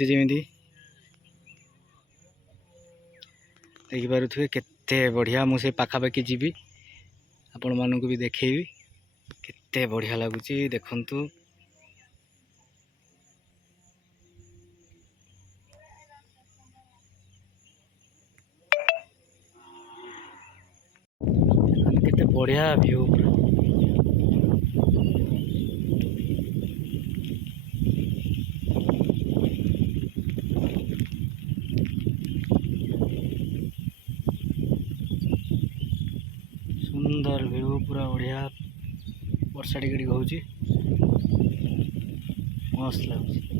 जमी देखिपे केते बढ़िया मुझे पाखापाखि जीवी आपण मानक भी देखी केते बढ़िया लगुच देखु केते बढ़िया व्यू सुंदर व्यू पूरा बढ़िया वर्षा टिके टिके होची मस्त लगुच।